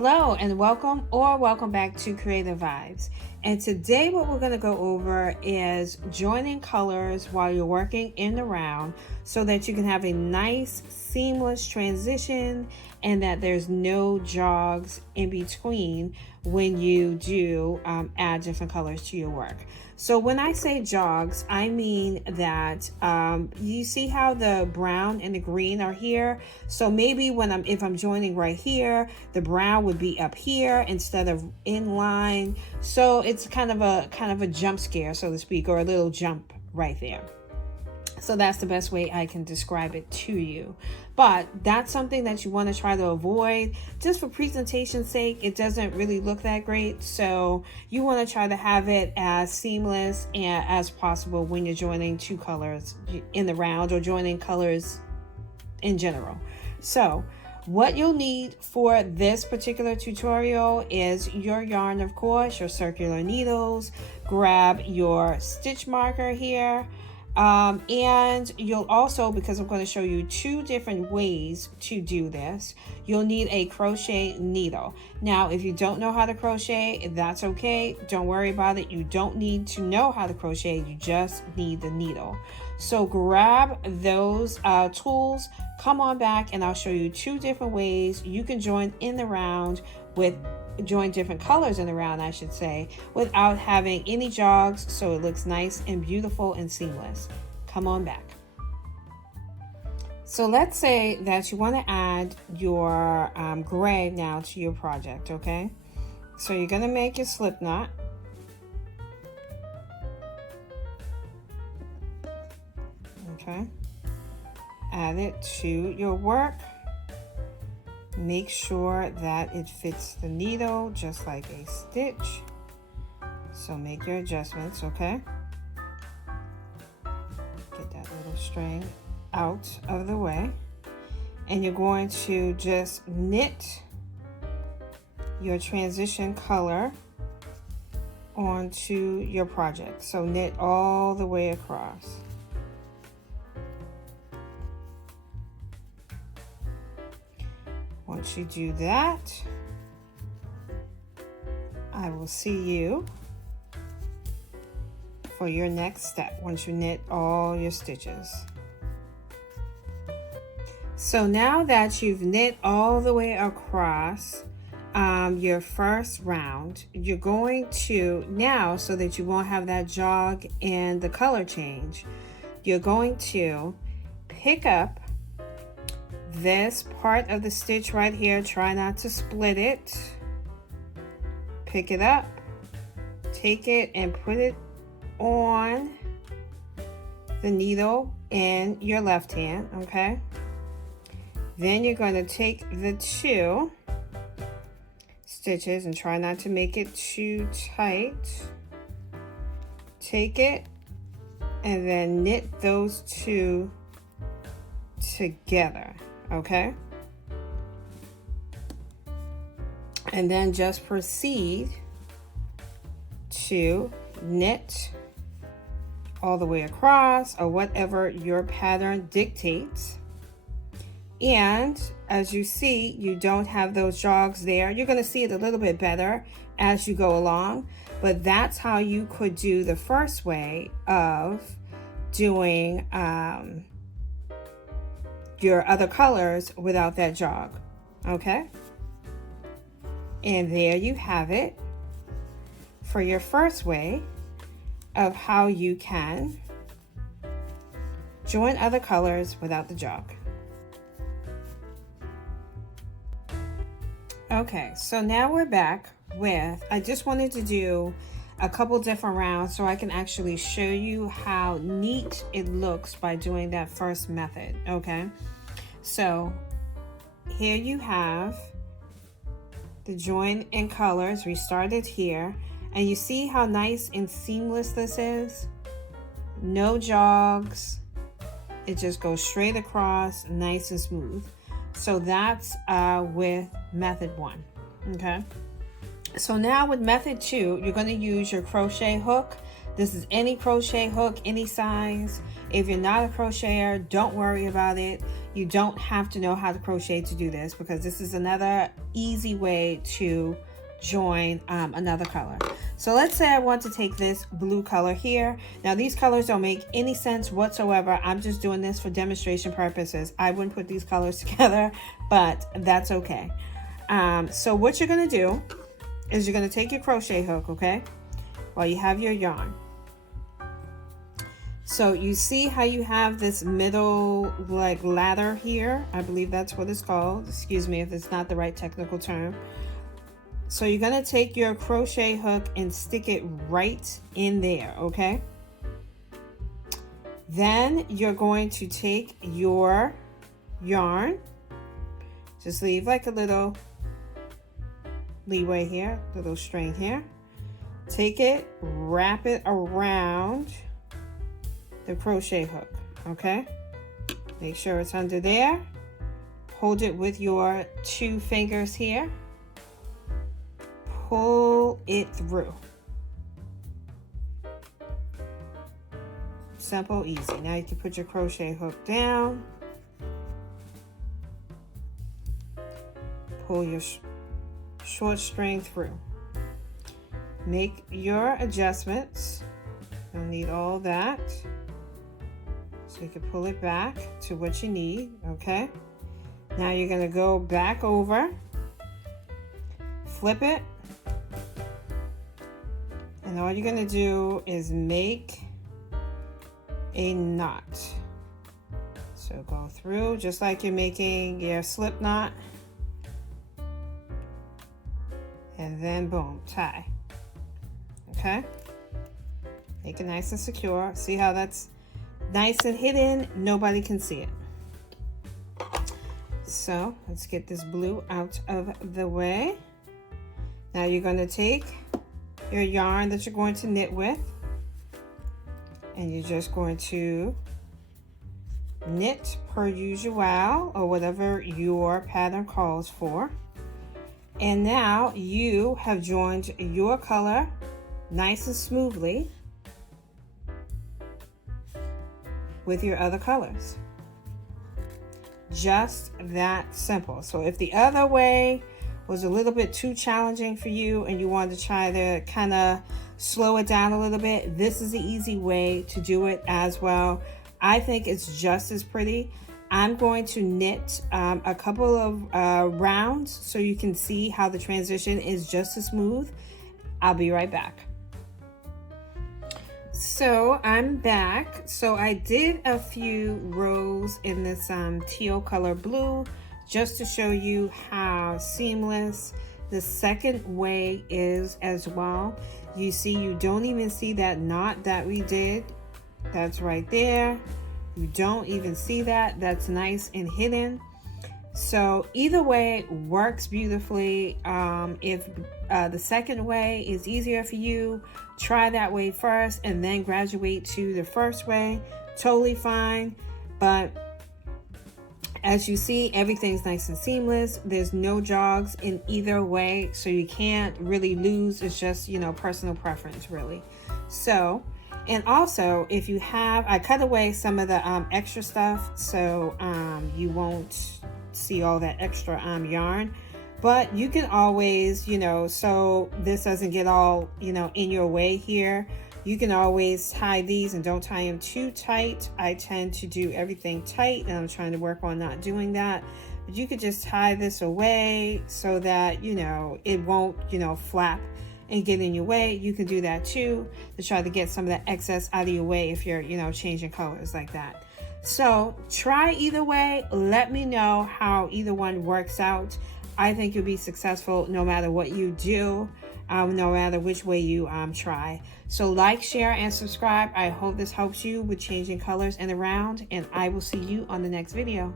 Hello and welcome back to Creative Vibes. And today what we're going to go over is joining colors while you're working in the round so that you can have a nice seamless transition and that there's no jogs in between when you do add different colors to your work. So when I say jogs, I mean that you see how the brown and the green are here. So maybe if I'm joining right here, the brown would be up here instead of in line. So it's kind of a jump scare, so to speak, or a little jump right there. So that's the best way I can describe it to you. But that's something that you want to try to avoid. Just for presentation's sake, it doesn't really look that great. So you want to try to have it as seamless as possible when you're joining two colors in the round or joining colors in general. So what you'll need for this particular tutorial is your yarn, of course, your circular needles. Grab your stitch marker here. And you'll also, because I'm going to show you two different ways to do this, you'll need a crochet needle. Now, if you don't know how to crochet, that's okay. Don't worry about it. You don't need to know how to crochet. You just need the needle. So grab those tools, come on back, and I'll show you two different ways you can join different colors in the round, I should say, without having any jogs, so it looks nice and beautiful and seamless. Come on back. So let's say that you want to add your gray now to your project, okay? So you're going to make your slip knot. Okay. Add it to your work. Make sure that it fits the needle just like a stitch. So make your adjustments, okay? Get that little string out of the way. And you're going to just knit your transition color onto your project. So knit all the way across. Once you do that, I will see you for your next step once you knit all your stitches. So now that you've knit all the way across your first round, you're going to now, so that you won't have that jog and the color change, you're going to pick up this part of the stitch right here. Try not to split it. Pick it up, take it and put it on the needle in your left hand, okay? Then you're going to take the two stitches and try not to make it too tight. Take it and then knit those two together. Okay, and then just proceed to knit all the way across or whatever your pattern dictates. And as you see, you don't have those jogs there. You're going to see it a little bit better as you go along, but that's how you could do the first way of doing your other colors without that jog, okay? And there you have it for your first way of how you can join other colors without the jog. Okay, so now we're back with, I just wanted to do a couple different rounds so I can actually show you how neat it looks by doing that first method, okay? So here you have the join in colors. We started here and you see how nice and seamless this is. No jogs. It just goes straight across, nice and smooth. So that's with method one, okay? So now with method 2, you're going to use your crochet hook. This is any crochet hook, any size. If you're not a crocheter, don't worry about it. You don't have to know how to crochet to do this, because this is another easy way to join another color. So let's say I want to take this blue color here. Now these colors don't make any sense whatsoever. I'm just doing this for demonstration purposes. I wouldn't put these colors together, but that's okay. So what you're going to do is you're going to take your crochet hook, okay, while you have your yarn. So you see how you have this middle like ladder here? I believe that's what it's called. Excuse me if it's not the right technical term. So you're going to take your crochet hook and stick it right in there, okay? Then you're going to take your yarn, just leave like a little leeway here, little string here. Take it, wrap it around the crochet hook, okay? Make sure it's under there. Hold it with your 2 fingers here. Pull it through. Simple, easy. Now you can put your crochet hook down. Pull your short string through. Make your adjustments. Don't need all that. So you can pull it back to what you need, okay? Now you're going to go back over, flip it, and all you're going to do is make a knot. So go through just like you're making your slip knot, and then boom, tie. Okay? Make it nice and secure. See how that's nice and hidden? Nobody can see it. So let's get this blue out of the way. Now you're going to take your yarn that you're going to knit with, and you're just going to knit per usual, or whatever your pattern calls for. And now you have joined your color nice and smoothly with your other colors. Just that simple. So if the other way was a little bit too challenging for you and you wanted to try to kind of slow it down a little bit, this is the easy way to do it as well. I think it's just as pretty. I'm going to knit a couple of rounds so you can see how the transition is just as smooth. I'll be right back. So I'm back. So I did a few rows in this teal color blue just to show you how seamless the second way is as well. You see, you don't even see that knot that we did. That's right there. You don't even see that. That's nice and hidden. So either way works beautifully. If the second way is easier for you, try that way first and then graduate to the first way. Totally fine. But as you see, everything's nice and seamless. There's no jogs in either way, so you can't really lose. It's just, you know, personal preference really. So, and also if you have, I cut away some of the extra stuff, so you won't see all that extra yarn, but you can always, you know, so this doesn't get all, you know, in your way here, you can always tie these, and don't tie them too tight. I tend to do everything tight, and I'm trying to work on not doing that. But you could just tie this away so that, you know, it won't, you know, flap and get in your way. You can do that too, to try to get some of that excess out of your way if you're, you know, changing colors like that. So try either way. Let me know how either one works out. I think you'll be successful no matter what you do, no matter which way you try. So like, share, and subscribe. I hope this helps you with changing colors and around, and I will see you on the next video.